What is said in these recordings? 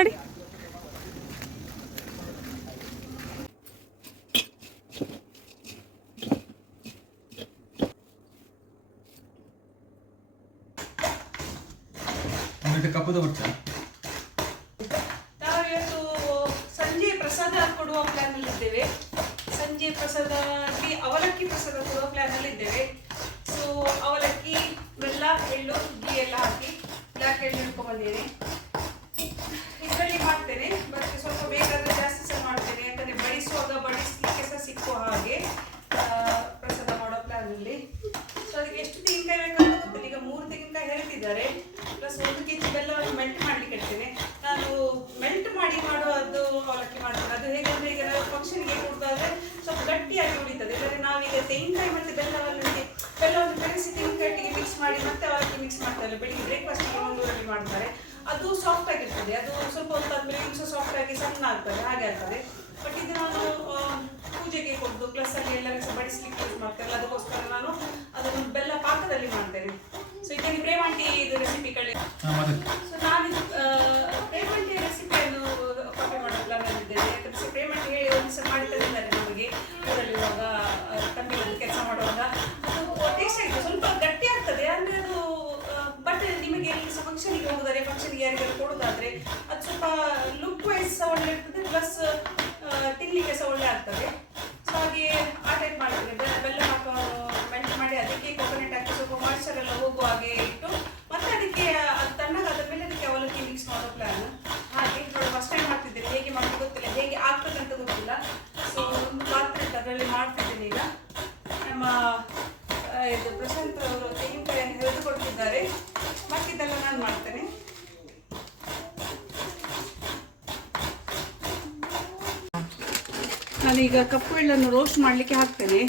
ನಡಿ. ನಾವು ಇವತ್ತು ಸಂಜೆ ಪ್ರಸಾದ ಕೊಡುವ ಪ್ಲಾನ್ ಅಲ್ಲಿ ಇದ್ದೇವೆ. ಸಂಜೆ ಪ್ರಸಾದಕ್ಕೆ ಅವಲಕ್ಕಿ ಪ್ರಸಾದ ಕೊಡುವ ಪ್ಲಾನ್ ಅಲ್ಲಿ ಇದ್ದೇವೆ. ಸೊ ಅವಲಕ್ಕಿ, ಬೆಲ್ಲ, ಎಳ್ಳು, ಘೀ ಎಲ್ಲ ಹಾಕಿ ಬ್ಲ್ಯಾಕ್ ಎಳ್ಳು ಹಿಡ್ಕೊಂಡ್ಬಂದಿದ್ದೇನೆ. ಇದರಲ್ಲಿ ಮಾಡ್ತೇನೆ, ಬಟ್ ಸ್ವಲ್ಪ ಬೇಕಾದ್ರೆ ಜಾಸ್ತಿ ಸಹ ಮಾಡ್ತೇನೆ, ಯಾಕಂದ್ರೆ ಬಡಿಸುವಾಗ ಬಡಿಸ್ಲಿಕ್ಕೆ ಸಹ ಸಿಕ್ಕುವ ಹಾಗೆ ಪ್ರಸಾದ ಮಾಡೋ ಪ್ಲಾನ್ ಅಲ್ಲಿ. ಸೊ ಅದಕ್ಕೆ ಎಷ್ಟು ತೆಂಗಿನಕಾಯಿ ಬೇಕಂತ ಗೊತ್ತಿಲ್ಲ. ಈಗ 3 ತೆಂಗಿನಕಾಯಿ ಹೇಳ್ತಿದ್ದಾರೆ, ಪ್ಲಸ್ 1 kg ಬೆಲ್ಲವನ್ನು ಮೆಲ್ಟ್ ಮಾಡ್ಲಿಕ್ಕೆ ಇಡ್ತೇನೆ. ನಾನು ಮೆಲ್ಟ್ ಮಾಡಿ ಮಾಡುವುದು ಅವಲಕ್ಕಿ ಮಾಡ್ತೇನೆ. ಅದು ಹೇಗಂದ್ರೆ ಈಗ ನಾವು ಫಂಕ್ಷನ್ಗೆ ಕೊಡೋದಾದ್ರೆ ಸ್ವಲ್ಪ ಗಟ್ಟಿಯಾಗಿ ಉಳಿತದೆ. ಇಲ್ಲದ್ರೆ ನಾವೀಗ ತೆಂಗಿನಕಾಯಿ ಮತ್ತೆ ಬೆಲ್ಲವನ್ನು ಬೆರೆಸಿ ತೆಂಗಿನಕಾಯಿಗೆ ಮಿಕ್ಸ್ ಮಾಡಿ ಮತ್ತೆ ಅವಲಕ್ಕಿ ಮಿಕ್ಸ್ ಮಾಡ್ತಾರೆ. ಬೆಳಿಗ್ಗೆ ಬ್ರೇಕ್ಫಾಸ್ಟ್ಗೆ ಮಂಗಳೂರಲ್ಲಿ ಮಾಡ್ತಾರೆ. ಅದು ಸಾಫ್ಟ್ ಆಗಿರ್ತದೆ. ಅದು ಸ್ವಲ್ಪ ಹೊತ್ತಾದ್ಮೇಲೆ ಇನ್ನೂ ಸಾಫ್ಟ್ ಆಗಿ ಸಣ್ಣ ಆಗ್ತದೆ, ಹಾಗೆ ಆಗ್ತದೆ. ಬಟ್ ಇದು ನಾನು ಪೂಜೆಗೆ ಕೊಡೋದು ಪ್ಲಸ್ ಅಲ್ಲಿ ಎಲ್ಲರಿಗೂ ಬಡಿಸ್ಲಿಕ್ಕೆ ಯೂಸ್ ಮಾಡ್ತೇನೆ. ಅದಕ್ಕೋಸ್ಕರ ನಾನು ಅದನ್ನು ಬೆಲ್ಲ ಪಾಕದಲ್ಲಿ ಮಾಡ್ತೇನೆ. ಸೊ ಇದನ್ನು ಪ್ರೇಮಾಂಟಿ ಇದು ರೆಸಿಪಿ ಕಳಿ. ಸೊ ನಾನು ಪ್ರೇಮಾಂಟಿ ರೆಸಿಪಿಯನ್ನು ಕಾಪಿ ಮಾಡೋ ಪ್ಲಾನ್ ಆಗಿದ್ದೇನೆ. ಯಾಕಂದ್ರೆ ಪ್ರೇಮಾಂಟಿ ಹೇಳಿ ಒಂದ್ಸಲ ಮಾಡಿ ತಂದಿದ್ದಾರೆ ನಮಗೆ ಊರಲ್ಲಿರುವಾಗ, ತಮಿಳಲ್ಲಿ ಕೆಲಸ ಮಾಡುವಾಗ. ಅದು ಟೇಸ್ಟ್ ಆಗಿದೆ, ಸ್ವಲ್ಪ ಗಟ್ಟಿ ಆಗ್ತದೆ ಅಂದರೆ ಅದು. ಬಟ್ ನಿಮಗೆ ಎಲ್ಲಿ ಸಹ ಫಂಕ್ಷನಿಗೆ ಹೋಗೋದಾದ್ರೆ, ಫಂಕ್ಷನ್ಗೆ ಯಾರಿಗಾರು ಕೊಡೋದಾದ್ರೆ ಅದು ಸ್ವಲ್ಪ ಲುಕ್ ವೈಸ್ ಸಹ ಒಳ್ಳೆ ಇರ್ತದೆ, ಪ್ಲಸ್ ತಿನ್ನಲಿಕ್ಕೆ ಸಹ ಒಳ್ಳೆ ಆಗ್ತದೆ. ಸೊ ಹಾಗೆ ಆ ಟೈಪ್ ಮಾಡ್ತೇನೆ. ಬೆಲ್ಲ ಹಾಕೋ ಮೆಲ್ಟ್ ಮಾಡಿ ಅದಕ್ಕೆ ಕೊಕೊನಟ್ ಹಾಕಿ ಸ್ವಲ್ಪ ಮಾಯ್ಚರ್ ಎಲ್ಲ ಹೋಗುವ ಹಾಗೆ ಇಟ್ಟು ಮತ್ತೆ ಅದಕ್ಕೆ ಅದು ತಣ್ಣಗಾದ ಮೇಲೆ ಅದಕ್ಕೆ ಅವಲಕ್ಕಿ ಮಿಕ್ಸ್ ಮಾಡೋ ಪ್ಲಾನ್. ಹಾಗೆ ನೋಡಿ, ಫಸ್ಟ್ ಟೈಮ್ ಮಾಡ್ತಿದ್ದೇನೆ. ಹೇಗೆ ಮಾಡೋದು ಗೊತ್ತಿಲ್ಲ, ಹೇಗೆ ಆಗ್ತದೆ ಅಂತ ಗೊತ್ತಿಲ್ಲ. ಸೊ ಒಂದು ಪಾತ್ರೆ ಇತ್ತು, ಅದರಲ್ಲಿ ಮಾಡ್ತಿದ್ದೇನೆ. ಈಗ ನಮ್ಮ ಇದು ಪ್ರಶಾಂತ್ ಅವರು ತೆಂಗಿನಕಾಯಿಯನ್ನು ಹಿಡಿದುಕೊಡ್ತಿದ್ದಾರೆ. ಮತ್ತಿದ್ದೆಲ್ಲ ನಾನು ಮಾಡ್ತೇನೆ. ನಾನೀಗ ಕಪ್ಪು ಎಳ್ಳನ್ನು ರೋಸ್ಟ್ ಮಾಡಲಿಕ್ಕೆ ಹಾಕ್ತೇನೆ.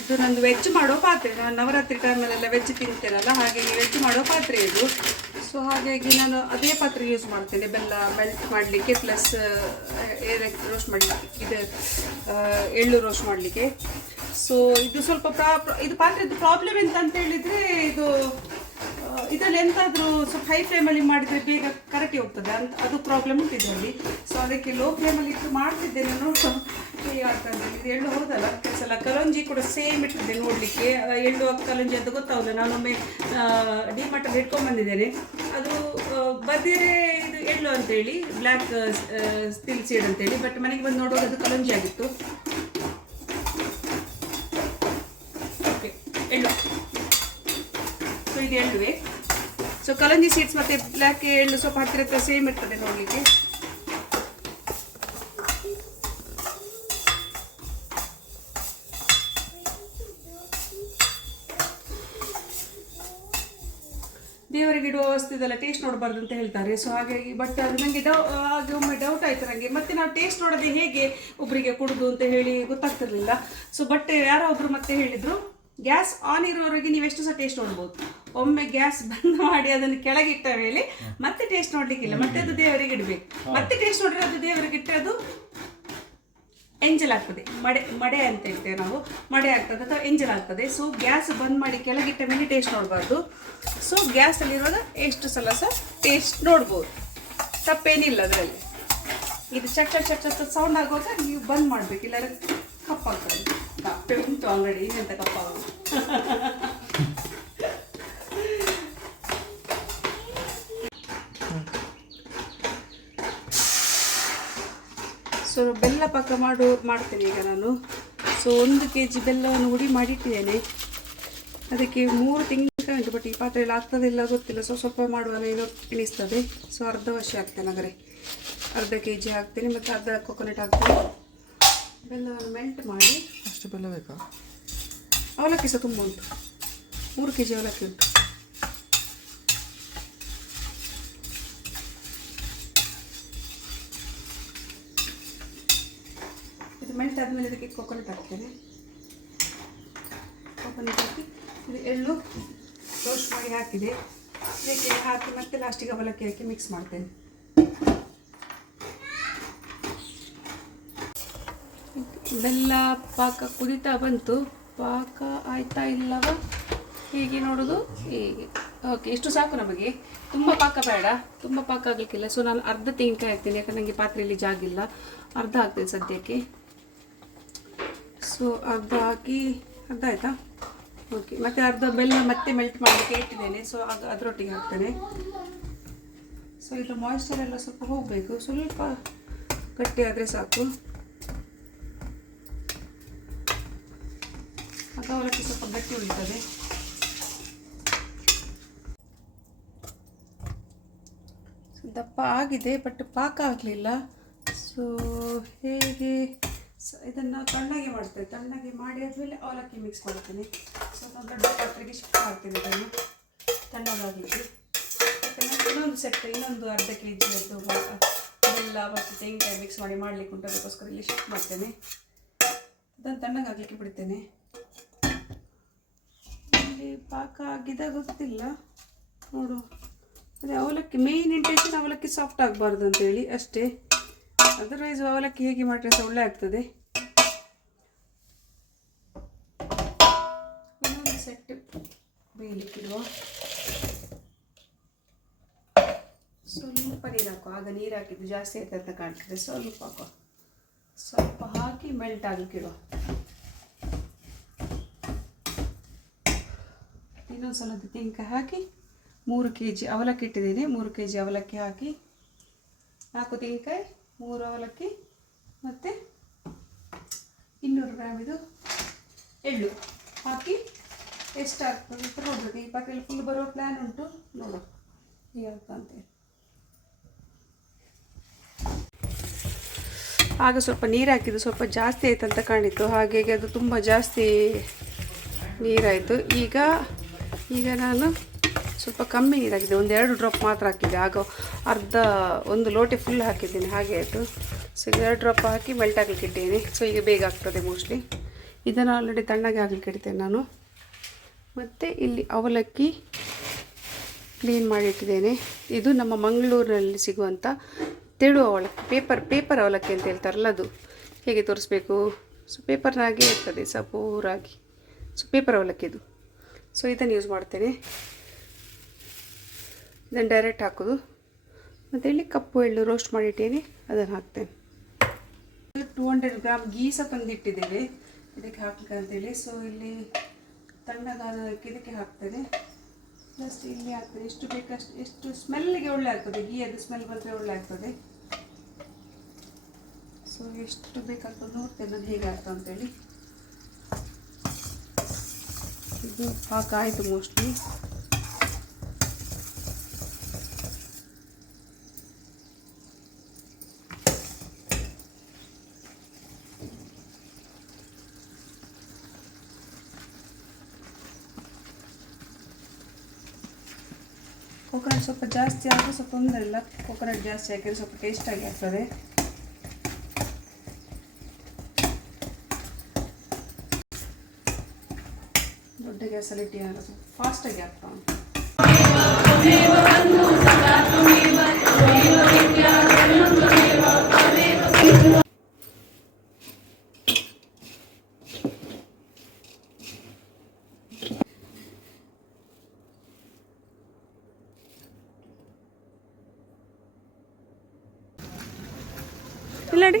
ಇದು ನಂದು ವೆಜ್ ಮಾಡೋ ಪಾತ್ರೆ. ನಾನು ನವರಾತ್ರಿ ಟೈಮಲ್ಲೆಲ್ಲ ವೆಜ್ ತಿಂತೇನಲ್ಲ, ಹಾಗಾಗಿ ವೆಜ್ ಮಾಡೋ ಪಾತ್ರೆ ಇದು. ಸೊ ಹಾಗಾಗಿ ನಾನು ಅದೇ ಪಾತ್ರೆ ಯೂಸ್ ಮಾಡ್ತೇನೆ ಬೆಲ್ಲ ಮೆಲ್ಟ್ ಮಾಡಲಿಕ್ಕೆ, ಪ್ಲಸ್ ರೋಸ್ಟ್ ಮಾಡಲಿಕ್ಕೆ, ಇದು ಎಳ್ಳು ರೋಸ್ಟ್ ಮಾಡಲಿಕ್ಕೆ. ಸೊ ಇದು ಸ್ವಲ್ಪ ಇದು ಪಾತ್ರೆದು ಪ್ರಾಬ್ಲಮ್ ಎಂತ ಹೇಳಿದರೆ, ಇದರಲ್ಲಿ ಎಂತಾದರೂ ಸ್ವಲ್ಪ ಹೈ ಫ್ಲೇಮಲ್ಲಿ ಮಾಡಿದರೆ ಬೇಗ ಕರಟಿ ಹೋಗ್ತದೆ ಅಂತ, ಅದು ಪ್ರಾಬ್ಲಮ್ ಉಂಟು ಇದರಲ್ಲಿ. ಸೊ ಅದಕ್ಕೆ ಲೋ ಫ್ಲೇಮಲ್ಲಿ ಇಟ್ಟು ಮಾಡ್ತಿದ್ದೇನೆ. ನೋಡು ಹೇಗೆ ಆಗ್ತದೆ. ಇದು ಎಳ್ಳು ಹೋದಲ್ಲ, ಕೆಲಸಲ್ಲ. ಕಲಂಜಿ ಕೂಡ ಸೇಮ್ ಇಟ್ಟಿದ್ದೆ ನೋಡಲಿಕ್ಕೆ. ಎಳ್ಳು ಕಲಂಜಿ ಅಂತ ಗೊತ್ತಾಗಲ್ಲ. ನಾನೊಮ್ಮೆ ಡಿಮಾರ್ಟಲ್ಲಿ ಇಟ್ಕೊಂಡ್ಬಂದಿದ್ದೇನೆ. ಅದು ಬದಿರೆ ಇದು ಎಳ್ಳು ಅಂತೇಳಿ, ಬ್ಲ್ಯಾಕ್ ಸ್ಟಿಲ್ ಸೀಡ್ ಅಂತೇಳಿ. ಬಟ್ ಮನೆಗೆ ಬಂದು ನೋಡುವಾಗ ಅದು ಕಲಂಜಿ ಆಗಿತ್ತು. ಓಕೆ, ಎಳ್ಳು. ಸೊ ಇದು ಎಳ್ಳುವೆ. ಸೊ ಕಲಂಜಿ ಸೀಡ್ಸ್ ಮತ್ತು ಬ್ಲ್ಯಾಕ್ ಎಳ್ಳು ಸ್ವಲ್ಪ ಹತ್ತಿರ ಸೇಮ್ ಇರ್ತದೆ ನೋಡಲಿಕ್ಕೆ. ದೇವರಿಗೆ ಇಡುವ ವಸ್ತುದೆಲ್ಲ ಟೇಸ್ಟ್ ನೋಡಬಾರ್ದು ಅಂತ ಹೇಳ್ತಾರೆ. ಸೊ ಹಾಗಾಗಿ ಬಟ್ ಅದು ನನಗೆ ಹಾಗೆ ಒಮ್ಮೆ ಡೌಟ್ ಆಯಿತು ನನಗೆ. ಮತ್ತೆ ನಾವು ಟೇಸ್ಟ್ ನೋಡೋದೇ ಹೇಗೆ ಒಬ್ಬರಿಗೆ ಕೊಡೋದು ಅಂತ ಹೇಳಿ ಗೊತ್ತಾಗ್ತಿರ್ಲಿಲ್ಲ. ಸೊ ಬಟ್ ಯಾರೋ ಒಬ್ಬರು ಮತ್ತೆ ಹೇಳಿದರು, ಗ್ಯಾಸ್ ಆನ್ ಇರೋವರೆಗೆ ನೀವು ಎಷ್ಟು ಸಹ ಟೇಸ್ಟ್ ನೋಡ್ಬೋದು. ಒಮ್ಮೆ ಗ್ಯಾಸ್ ಬಂದ್ ಮಾಡಿ ಅದನ್ನು ಕೆಳಗಿಟ್ಟ ಮೇಲೆ ಮತ್ತೆ ಟೇಸ್ಟ್ ನೋಡ್ಲಿಕ್ಕಿಲ್ಲ. ಮತ್ತೆ ಅದು ದೇವರಿಗೆ ಇಡಬೇಕು. ಮತ್ತೆ ಟೇಸ್ಟ್ ನೋಡಿದ್ರೆ ಅದು ದೇವರಿಗೆ ಇಟ್ಟರೆ ಅದು ಎಂಜಲ್ ಆಗ್ತದೆ. ಮಡೆ ಅಂತ ಹೇಳ್ತೇವೆ ನಾವು, ಮಡೆ ಆಗ್ತದೆ ಅಥವಾ ಎಂಜಲ್ ಆಗ್ತದೆ. ಸೊ ಗ್ಯಾಸ್ ಬಂದ್ ಮಾಡಿ ಕೆಳಗಿಟ್ಟ ಮೇಲೆ ಟೇಸ್ಟ್ ನೋಡಬಾರ್ದು. ಸೊ ಗ್ಯಾಸಲ್ಲಿರುವಾಗ ಎಷ್ಟು ಸಲ ಸಹ ಟೇಸ್ಟ್ ನೋಡ್ಬೋದು, ತಪ್ಪೇನಿಲ್ಲ ಅದರಲ್ಲಿ. ಇದು ಚಟ್ ಚಟ್ ಚಟ್ ಚಟ್ ಸೌಂಡ್ ಆಗುವಾಗ ನೀವು ಬಂದ್ ಮಾಡಬೇಕು, ಇಲ್ಲಾಂದ್ರೆ ಕಪ್ಪಾಗ್ತದೆ. ಕಪ್ಪೆ ಉಂಟು ಆಲ್ರೆಡಿ, ಇನ್ನೆಂತ ಕಪ್ಪಾಗೋದು. ಸೊ ಬೆಲ್ಲ ಪಾಕ ಮಾಡ್ತೇನೆ ಈಗ ನಾನು. ಸೊ 1 kg ಬೆಲ್ಲವನ್ನು ಹುಡಿ ಮಾಡಿಟ್ಟಿದ್ದೇನೆ. ಅದಕ್ಕೆ 3 ತೆಂಗಿನಕಾಯಿ ಉಂಟು, ಬಟ್ ಈ ಪಾತ್ರೆಯಲ್ಲಿ ಆಗ್ತದಿಲ್ಲ ಗೊತ್ತಿಲ್ಲ. ಸೊ ಸ್ವಲ್ಪ ಮಾಡುವಾಗ ಏನೋ ಎಣಿಸ್ತದೆ. ಸೊ ಅರ್ಧ ವರ್ಷ ಹಾಕ್ತೇನೆ, ಹಾಗಾದರೆ ಅರ್ಧ kg ಹಾಕ್ತೇನೆ. ಮತ್ತು ಅರ್ಧ ಕೊಕೊನಟ್ ಹಾಕ್ತೇನೆ. ಬೆಲ್ಲವನ್ನು ಮೆಲ್ಟ್ ಮಾಡಿ. ಅಷ್ಟು ಬೆಲ್ಲ ಬೇಕಾ? ಅವಲಕ್ಕಿ ಸಹ ತುಂಬ ಉಂಟು, 3 kg ಅವಲಕ್ಕಿ ಉಂಟು. ಇದು ಮೆಲ್ಟ್ ಆದಮೇಲೆ ಇದಕ್ಕೆ ಕೊಕೊನಟ್ ಹಾಕ್ತೇನೆ. ಕೊಕೊನಟ್ ಹಾಕಿ ಇದು ಎಳ್ಳು ರೋಸ್ಟ್ ಮಾಡಿ ಹಾಕಿದೆ, ಇದಕ್ಕೆ ಹಾಕಿ ಮತ್ತೆ ಲಾಸ್ಟಿಗೆ ಅವಲಕ್ಕಿ ಹಾಕಿ ಮಿಕ್ಸ್ ಮಾಡ್ತೇನೆ. ಬೆಲ್ಲ ಪಾಕ ಕುದೀತಾ ಬಂತು. ಪಾಕ ಆಯ್ತಾ ಇಲ್ಲವ ಹೀಗೆ ನೋಡೋದು. ಹೀಗೆ ಓಕೆ, ಇಷ್ಟು ಸಾಕು ನಮಗೆ. ತುಂಬ ಪಾಕ ಬೇಡ, ತುಂಬ ಪಾಕ ಆಗಲಿಕ್ಕಿಲ್ಲ. ಸೊ ನಾನು ಅರ್ಧ ತೆಂಗಿನಕಾಯಿ ಹಾಕ್ತೀನಿ, ಯಾಕಂದ್ರೆ ನನಗೆ ಪಾತ್ರೆಯಲ್ಲಿ ಜಾಗಿಲ್ಲ. ಅರ್ಧ ಹಾಕ್ತೀನಿ ಸದ್ಯಕ್ಕೆ. ಸೊ ಅರ್ಧ ಹಾಕಿ, ಅರ್ಧ ಆಯಿತಾ? ಓಕೆ, ಮತ್ತು ಅರ್ಧ ಬೆಲ್ಲ ಮತ್ತೆ ಮೆಲ್ಟ್ ಮಾಡಲಿಕ್ಕೆ ಇಟ್ಟಿದ್ದೇನೆ. ಸೊ ಅದರೊಟ್ಟಿಗೆ ಹಾಕ್ತೇನೆ. ಸೊ ಇದು ಮಾಯಿಶ್ಚರ್ ಎಲ್ಲ ಸ್ವಲ್ಪ ಹೋಗಬೇಕು, ಸ್ವಲ್ಪ ಗಟ್ಟಿ ಆದರೆ ಸಾಕು. ಆಗ ಅವಲಕ್ಕಿ ಸ್ವಲ್ಪ ಗಟ್ಟಿ ಉಳಿತದೆ. ದಪ್ಪ ಆಗಿದೆ, ಬಟ್ ಪಾಕ ಆಗಲಿಲ್ಲ. ಸೊ ಹೇಗೆ ಇದನ್ನು ತಣ್ಣಗೆ ಮಾಡ್ತೇನೆ. ತಣ್ಣಗೆ ಮಾಡಿ ಆದಮೇಲೆ ಅವಲಕ್ಕಿ ಮಿಕ್ಸ್ ಮಾಡ್ತೇನೆ. ಸೊ ದೊಡ್ಡ ಪಾತ್ರೆಗೆ ಶಿಫ್ಟ್ ಮಾಡ್ತೇನೆ ಇದನ್ನು ತಣ್ಣಗಾಗಲಿಕ್ಕೆ. ಮತ್ತು ನಾನು ಇನ್ನೊಂದು ಅರ್ಧ kg ಬೆಲ್ಲ ಮತ್ತು ತೆಂಗಿನಕಾಯಿ ಮಿಕ್ಸ್ ಮಾಡಿ ಮಾಡಲಿಕ್ಕೆ ಉಂಟು. ಅದಕ್ಕೋಸ್ಕರ ಇಲ್ಲಿ ಶಿಫ್ಟ್ ಮಾಡ್ತೇನೆ. ಅದನ್ನು ತಣ್ಣಗಾಗಲಿಕ್ಕೆ ಬಿಡ್ತೇನೆ. ಇಲ್ಲಿ ಪಾಕ ಆಗಿದೆ ಗೊತ್ತಿಲ್ಲ, ನೋಡು. ಅದೇ ಅವಲಕ್ಕಿ ಮೇಯ್ನ್ ಇಂಟೆನ್ಷನ್ ಅವಲಕ್ಕಿ ಸಾಫ್ಟ್ ಆಗಬಾರ್ದು ಅಂತೇಳಿ ಅಷ್ಟೇ. ಅದರ್ವೈಸ್ ಅವಲಕ್ಕಿ ಹೇಗೆ ಮಾಡಿದ್ರೆ ಸಹ ಒಳ್ಳೆ ಆಗ್ತದೆ. ಇನ್ನೊಂದು ಸೆಟ್ ಬೇಯಲಿಕ್ಕಿಡುವ. ಸ್ವಲ್ಪ ನೀರು ಹಾಕುವ, ಆಗ ನೀರು ಹಾಕಿದ್ದು ಜಾಸ್ತಿ ಆಯ್ತು ಅಂತ ಕಾಣ್ತದೆ. ಸ್ವಲ್ಪ ಹಾಕುವ, ಸ್ವಲ್ಪ ಹಾಕಿ ಮೆಲ್ಟ್ ಆಗಲಿಕ್ಕಿಡುವ. ಇನ್ನೊಂದು ಸಲ ತೆಂಗಿನಕಾಯಿ ಹಾಕಿ 3 kg ಅವಲಕ್ಕಿ ಇಟ್ಟಿದ್ದೀನಿ. 3 kg ಅವಲಕ್ಕಿ ಹಾಕಿ 4 ತೆಂಗಿನಕಾಯಿ, 3 ಅವಲಕ್ಕಿ ಮತ್ತು 200 ಗ್ರಾಮ್ ಇದು ಎಳ್ಳು ಹಾಕಿ ಎಷ್ಟು ಆಗ್ತದೆ ಅಂತ ನೋಡಬೇಕು. ಈ ಪಾತ್ರೆಯಲ್ಲಿ ಫುಲ್ ಬರೋ ಪ್ಲ್ಯಾನ್ ಉಂಟು, ನೋಡು ಹೇಗಾಗ್ತದೆ ಅಂತೇಳಿ. ಆಗ ಸ್ವಲ್ಪ ನೀರು ಹಾಕಿದ್ದು ಸ್ವಲ್ಪ ಜಾಸ್ತಿ ಆಯ್ತು ಅಂತ ಕಾಣಿತ್ತು, ಹಾಗಾಗಿ ಅದು ತುಂಬ ಜಾಸ್ತಿ ನೀರಾಯಿತು. ಈಗ ನಾನು ಸ್ವಲ್ಪ ಕಮ್ಮಿ ನೀರಾಗಿದೆ, 1-2 ಡ್ರಾಪ್ ಮಾತ್ರ ಹಾಕಿದ್ದೆ. ಆಗ ಒಂದು ಲೋಟೆ ಫುಲ್ ಹಾಕಿದ್ದೀನಿ, ಹಾಗೆ ಆಯಿತು. ಸೊ 2 ಡ್ರಾಪ್ ಹಾಕಿ ಮೆಲ್ಟ್ ಆಗಲಿಕ್ಕೆ ಇಟ್ಟಿದ್ದೀನಿ. ಸೊ ಈಗ ಬೇಗ ಆಗ್ತದೆ ಮೋಸ್ಟ್ಲಿ. ಇದನ್ನು ಆಲ್ರೆಡಿ ತಣ್ಣಗೆ ಆಗಲಿಕ್ಕೆ ಇಡ್ತೇನೆ ನಾನು. ಮತ್ತು ಇಲ್ಲಿ ಅವಲಕ್ಕಿ ಕ್ಲೀನ್ ಮಾಡಿಟ್ಟಿದ್ದೇನೆ. ಇದು ನಮ್ಮ ಮಂಗಳೂರಿನಲ್ಲಿ ಸಿಗುವಂಥ ತೆಳು ಅವಲಕ್ಕಿ, ಪೇಪರ್ ಅವಲಕ್ಕಿ ಅಂತ ಹೇಳ್ತಾರಲ್ಲ ಅದು. ಹೇಗೆ ತೋರಿಸ್ಬೇಕು? ಸೊ ಪೇಪರ್ನಾಗೆ ಇರ್ತದೆ ಸಪೂರಾಗಿ. ಸೊ ಪೇಪರ್ ಅವಲಕ್ಕಿ ಇದು. ಸೊ ಇದನ್ನು ಯೂಸ್ ಮಾಡ್ತೇನೆ. ಇದನ್ನು ಡೈರೆಕ್ಟ್ ಹಾಕೋದು. ಮತ್ತು ಇಲ್ಲಿ ಕಪ್ಪು ಎಳ್ಳು ರೋಸ್ಟ್ ಮಾಡಿಟ್ಟೇನೆ, ಅದನ್ನು ಹಾಕ್ತೇನೆ. 200 ಗ್ರಾಮ್ ಗೀ ಸಹ ತಂದಿಟ್ಟಿದ್ದೇವೆ ಇದಕ್ಕೆ ಹಾಕ್ಲಿಕ್ಕೆ ಅಂತೇಳಿ. ಸೊ ಇಲ್ಲಿ ತಣ್ಣಗಾದಕ್ಕೆ ಇದಕ್ಕೆ ಹಾಕ್ತೇನೆ. ಜಸ್ಟ್ ಇಲ್ಲಿ ಹಾಕ್ತೇನೆ, ಎಷ್ಟು ಬೇಕಷ್ಟು. ಎಷ್ಟು ಸ್ಮೆಲ್ಲಿಗೆ ಒಳ್ಳೆ ಆಗ್ತದೆ, ಗೀ ಅದು ಸ್ಮೆಲ್ ಬಂದರೆ ಒಳ್ಳೆ ಆಗ್ತದೆ. ಸೊ ಎಷ್ಟು ಬೇಕಾಗ್ತದೆ ನೋಡ್ತೇನೆ ನಾನು ಹೇಗೆ ಆಗ್ತದೆ ಅಂತೇಳಿ. ಇದು ಪಾಕ ಆಯಿತು ಮೋಸ್ಟ್ಲಿ. ಕೊಕೊನಟ್ ಸ್ವಲ್ಪ ಜಾಸ್ತಿ ಆದರೆ ಸ್ವಲ್ಪ ತೊಂದರೆ ಇಲ್ಲ. ಕೊಕೊನಟ್ ಜಾಸ್ತಿ ಹಾಕಿದರೆ ಸ್ವಲ್ಪ ಟೇಸ್ಟಾಗಿ ಆಗ್ತದೆ. ದೊಡ್ಡ ಗ್ಯಾಸಲ್ಲಿ ಇಟ್ಟಿಯಾಗ ಸ್ವಲ್ಪ ಫಾಸ್ಟಾಗಿ ಆಗ್ತಾ ಉಂಟು. ಇಲ್ಲಡಿ